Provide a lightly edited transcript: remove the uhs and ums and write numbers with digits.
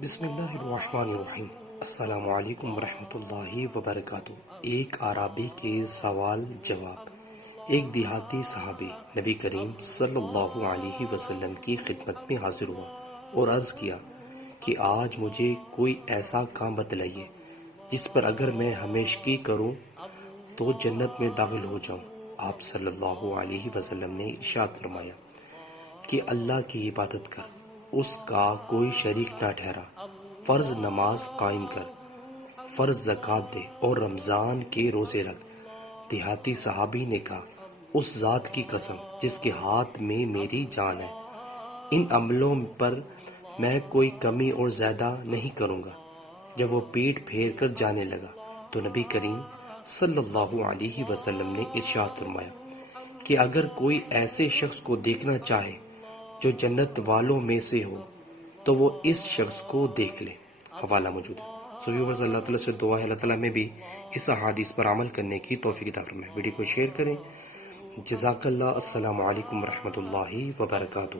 بسم اللہ الرحمن الرحیم۔ السلام علیکم ورحمۃ اللہ وبرکاتہ۔ ایک عرابی کے سوال جواب۔ ایک دیہاتی صحابی نبی کریم صلی اللہ علیہ وسلم کی خدمت میں حاضر ہوا اور عرض کیا کہ آج مجھے کوئی ایسا کام بتلائیے جس پر اگر میں ہمیشگی کروں تو جنت میں داخل ہو جاؤں۔ آپ صلی اللہ علیہ وسلم نے ارشاد فرمایا کہ اللہ کی عبادت کر، اس کا کوئی شریک نہ ٹھہرا، فرض نماز قائم کر، فرض زکوٰۃ دے اور رمضان کے روزے رکھ۔ دیہاتی صحابی نے کہا، اس ذات کی قسم جس کے ہاتھ میں میری جان ہے، ان عملوں پر میں کوئی کمی اور زیادہ نہیں کروں گا۔ جب وہ پیٹ پھیر کر جانے لگا تو نبی کریم صلی اللہ علیہ وسلم نے ارشاد فرمایا کہ اگر کوئی ایسے شخص کو دیکھنا چاہے جو جنت والوں میں سے ہو تو وہ اس شخص کو دیکھ لے۔ حوالہ موجود ہے۔ ویورز، اللہ تعالیٰ سے دعا ہے اللہ تعالیٰ میں بھی اس احادیث پر عمل کرنے کی توفیق عطا فرمائے۔ ویڈیو کو شیئر کریں۔ جزاک اللہ۔ السلام علیکم ورحمۃ اللہ وبرکاتہ۔